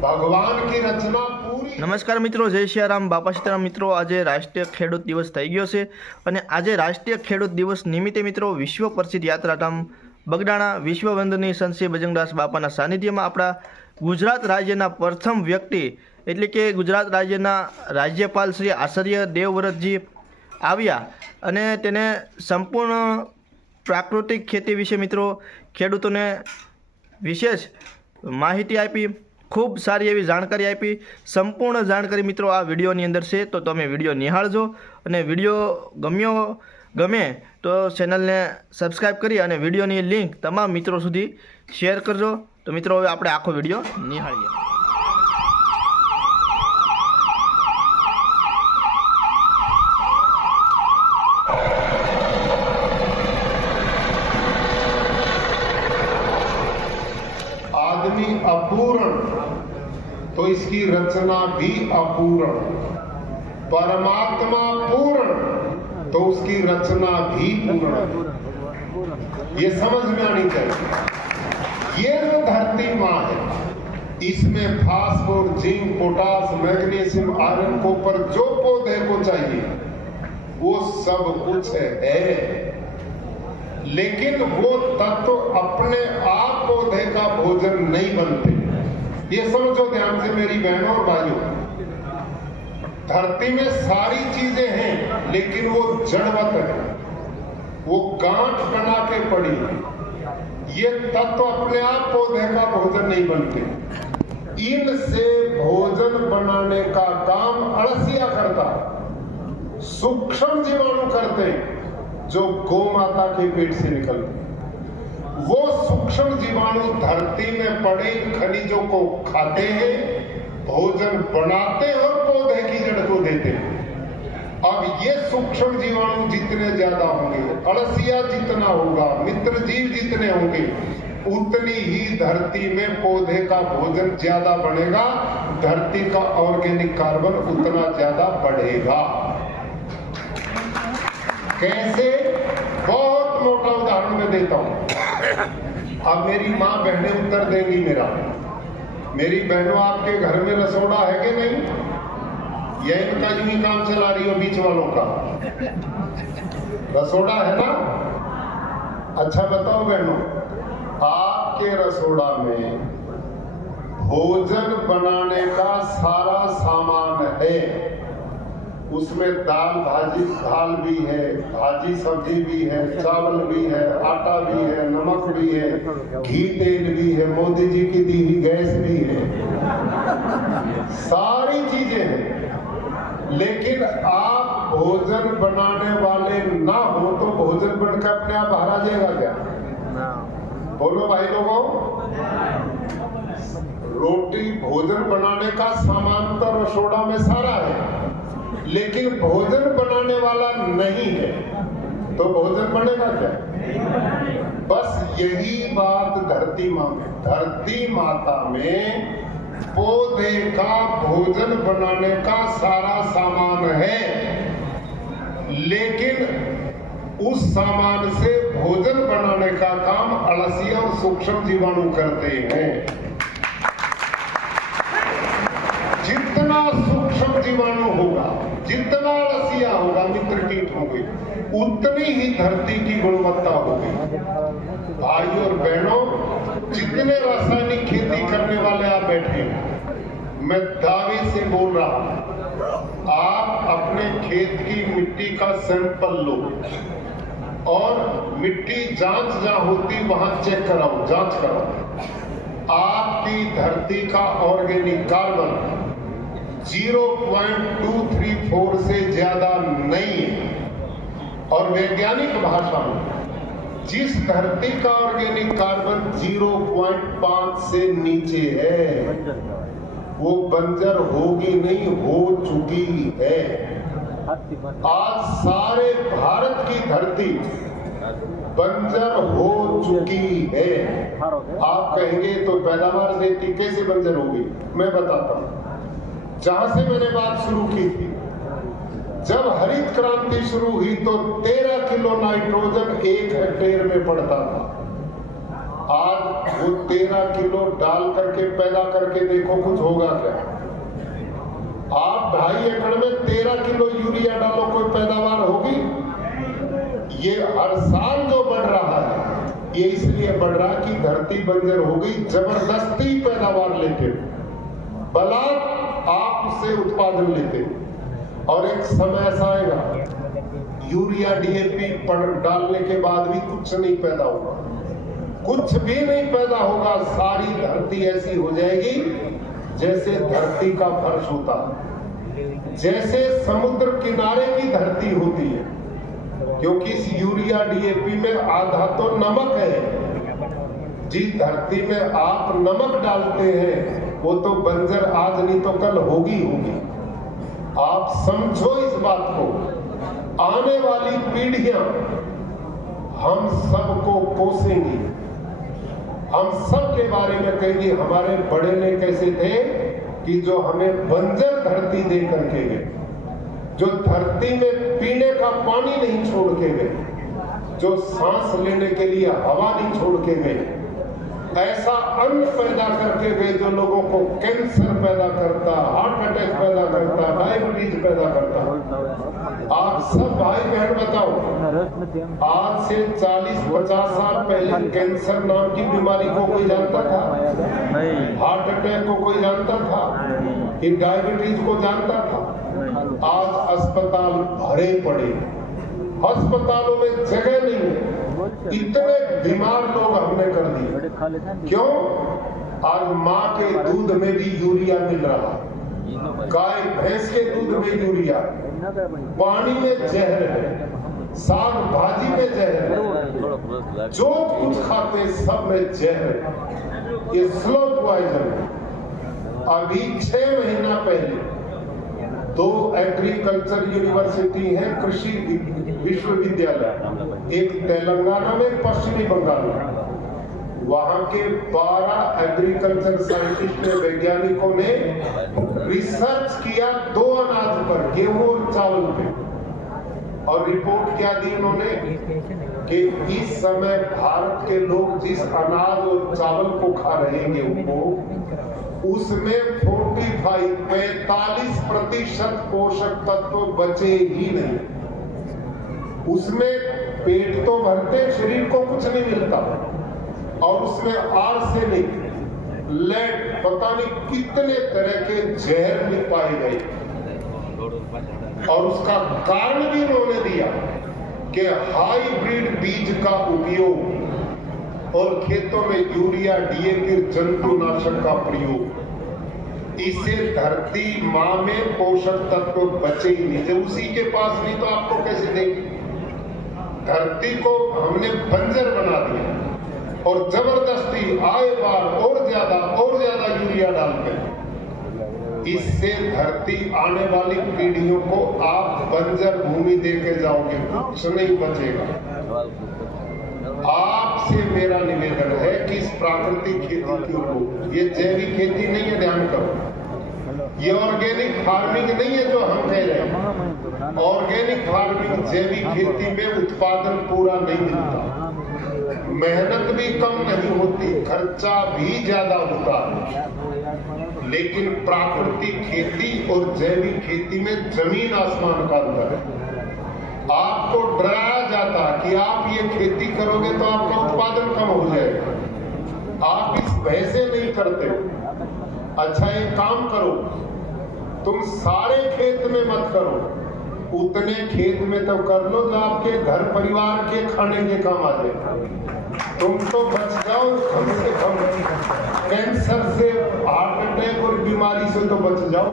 भगवान की रचना पूरी। नमस्कार मित्रों, जय सियाराम, बापा सीताराम। मित्रों, आज राष्ट्रीय खेडूत दिवस थई गयो छे अने आज राष्ट्रीय खेडूत दिवस निमित्ते मित्रों विश्व प्रसिद्ध यात्राधाम बगदाणा विश्व वंदनीय संत श्री बजरंगदास बापाना सानिध्यमां आपणा गुजरात राज्यना प्रथम व्यक्ति एटले के गुजरात राज्यना राज्यपाल श्री आचार्य देवव्रतजी आव्या अने तेने संपूर्ण प्राकृतिक खेती विषे मित्रों खेडूतोने विशेष माहिती आपी, खूब सारी एवी जानकारी आपी। संपूर्ण जानकारी मित्रों आ विडियोनी अंदर छे, तो तमे विडियो निहाळजो अने विडियो गमे तो चेनल ने सब्सक्राइब करी अने विडियोनी लिंक तमाम मित्रों सुधी शेर करजो। तो मित्रों हवे आपणे आखो विडियो निहाळीए। आदमी अपूर्ण तो इसकी रचना भी अपूर्ण, परमात्मा पूर्ण तो उसकी रचना भी पूर्ण। ये समझ में आनी चाहिए। ये जो धरती माँ है, इसमें phosphorus, zinc, potash, magnesium, iron, copper जो पौधे को चाहिए वो सब कुछ है। लेकिन वो तत्व अपने आप पौधे का भोजन नहीं बनते। ये समझो ध्यान से मेरी बहनों और भाइयों, धरती में सारी चीजें हैं लेकिन वो जड़वत है, वो गांठ बना के पड़ी। ये तत्व अपने आप पौधे का भोजन नहीं बनते। इनसे भोजन बनाने का काम अड़सिया करता, सूक्ष्म जीवाणु करते जो गौ माता के पेट से निकलते। वो सूक्ष्म जीवाणु धरती में पड़े खनिजों को खाते हैं, भोजन बनाते हैं और पौधे की जड़ को देते हैं। अब ये सूक्ष्म जीवाणु जितने ज्यादा होंगे, अड़सिया जितना होगा, मित्र जीव जितने होंगे, उतनी ही धरती में पौधे का भोजन ज्यादा बनेगा, धरती का ऑर्गेनिक कार्बन उतना ज्यादा बढ़ेगा। कैसे? बहुत मोटा उदाहरण मैं देता हूं। अब मेरी माँ बहनें उत्तर देंगी मेरा। मेरी बहनों, आपके घर में रसोड़ा है कि नहीं? या इनका यूं ही काम चला रही हो बीच वालों का? रसोड़ा है ना? अच्छा बताओ बहनों, आपके रसोड़ा में भोजन बनाने का सारा सामान है। उसमें दाल भी है, भाजी सब्जी भी है, चावल भी है, आटा भी है, नमक भी है, घी तेल भी है, मोदी जी की दी हुई गैस भी है, सारी चीजें हैं। लेकिन आप भोजन बनाने वाले ना हो तो भोजन बनकर अपने आप बाहर आ जाएगा क्या? बोलो भाई लोगों। रोटी भोजन बनाने का सामान तो रसोड़ा में सारा है, लेकिन भोजन बनाने वाला नहीं है, तो भोजन बनेगा क्या? बस यही बात धरती माँ में, धरती माता में पौधे का भोजन बनाने का सारा सामान है, लेकिन उस सामान से भोजन बनाने का काम अड़सिया और सूक्ष्म जीवाणु करते हैं। जितना सूक्ष्म जीवाणु होगा, जितना अड़सिया होगा, मित्र कीट होंगे, उतनी ही धरती की गुणवत्ता होगी। भाई और बहनों, जितने रासायनिक खेती करने वाले आप बैठे हैं, मैं दावे से बोल रहा हूं, आप अपने खेत की मिट्टी का सैंपल लो और मिट्टी जांच जहां होती वहां चेक कराओ, जांच कराओ। आपकी धरती का ऑर्गेनिक कार्बन 0.234 से ज्यादा नहीं है। और वैज्ञानिक भाषा में जिस धरती का ऑर्गेनिक कार्बन 0.5 से नीचे है वो बंजर होगी नहीं, हो चुकी है। आज सारे भारत की धरती बंजर हो चुकी है। आप कहेंगे तो पैदावार देती कैसे बंजर होगी? मैं बताता हूं। जहां से मैंने बात शुरू की थी, जब हरित क्रांति शुरू हुई तो 13 किलो नाइट्रोजन 1 हेक्टेयर में पड़ता था। आज वो 13 किलो डाल करके पैदा करके देखो कुछ होगा क्या। आप 2.5 एकड़ में 13 किलो यूरिया डालो, कोई पैदावार होगी? ये हर साल जो बढ़ रहा है ये इसलिए बढ़ रहा कि धरती बंजर हो गई, जबरदस्ती पैदावार लेके बलात् आप उससे उत्पादन लेते, और एक समय ऐसा आएगा यूरिया डीएपी डालने के बाद भी कुछ नहीं पैदा होगा, कुछ भी नहीं पैदा होगा। सारी धरती ऐसी हो जाएगी जैसे धरती का फर्श होता है, जैसे समुद्र किनारे की धरती होती है, क्योंकि इस यूरिया डीएपी में आधा तो नमक है। जिस धरती में आप नमक डालते हैं वो तो बंजर आज नहीं तो कल होगी। आप समझो इस बात को, आने वाली पीढ़ियां हम सबको कोसेंगी, हम सब के बारे में कहेंगे हमारे बड़े ने कैसे थे कि जो हमें बंजर धरती दे करके गए, जो धरती में पीने का पानी नहीं छोड़ के गए, जो सांस लेने के लिए हवा नहीं छोड़ के गए, ऐसा अन्न पैदा करके गए जो लोगों को कैंसर पैदा करता, हार्ट अटैक पैदा करता, डायबिटीज पैदा करता। आप सब भाई बहन बताओ, आज से 40-50 साल पहले कैंसर नाम की बीमारी को कोई जानता था? हार्ट अटैक को कोई जानता था? कि डायबिटीज को जानता था? आज अस्पताल भरे पड़े, अस्पतालों में जगह नहीं है, इतने बीमार लोग हमने कर दिए। क्यों? आज माँ के दूध में भी यूरिया मिल रहा, गाय भैंस के दूध में यूरिया, पानी में जहर है, साग भाजी में जहर है, जो कुछ खाते सब में जहर है, ये स्लो पॉइजन है। अभी 6 महीना पहले 2 एग्रीकल्चर यूनिवर्सिटी है, कृषि विश्वविद्यालय, एक तेलंगाना में, एक पश्चिमी बंगाल में। वहां के 12 एग्रीकल्चर साइंटिस्ट वैज्ञानिकों ने रिसर्च किया 2 अनाज पर, गेहूं और चावल पे, और रिपोर्ट क्या दी उन्होंने कि इस समय भारत के लोग जिस अनाज और चावल को खा रहे हैं, गेहूं को, उसमें 45% पोषक तत्व बचे ही नहीं। उसमें पेट तो भरते, शरीर को कुछ नहीं मिलता, और उसमें आर्सेनिक, लेड, पता नहीं कितने तरह के जहर पाए गए। और उसका कारण भी उन्होंने दिया कि हाइब्रिड बीज का उपयोग और खेतों में यूरिया डीएपी जंतुनाशक का प्रयोग, इससे धरती माँ में पोषक तत्व बचे ही नहीं थे। उसी के पास नहीं तो आपको कैसे देंगे? धरती को हमने बंजर बना दिया और जबरदस्ती आए बार और ज्यादा यूरिया डालते हैं। इससे धरती आने वाली पीढ़ियों को आप बंजर भूमि देके जाओगे, कुछ नहीं बचेगा। आपसे मेरा निवेदन है कि इस प्राकृतिक खेती के ऊपर, ये जैविक खेती नहीं है, ध्यान करो, ये ऑर्गेनिक फार्मिंग नहीं है जो हम कह रहे हैं। ऑर्गेनिक फार्मिंग, जैविक खेती में उत्पादन पूरा नहीं मिलता, मेहनत भी कम नहीं होती, खर्चा भी ज्यादा होता है। लेकिन प्राकृतिक खेती और जैविक खेती में जमीन आसमान का अंतर है। आपको डराया जाता कि आप ये खेती करोगे तो आपका उत्पादन कम हो जाएगा, आप इस भय से नहीं करते। अच्छा, एक काम करो, तुम सारे खेत में मत करो, उतने खेत में तो कर लो जो आपके घर परिवार के खाने के काम आ जाए। तुम तो बच जाओ कम से कम कैंसर से, हार्ट अटैक और बीमारी से तो बच जाओ।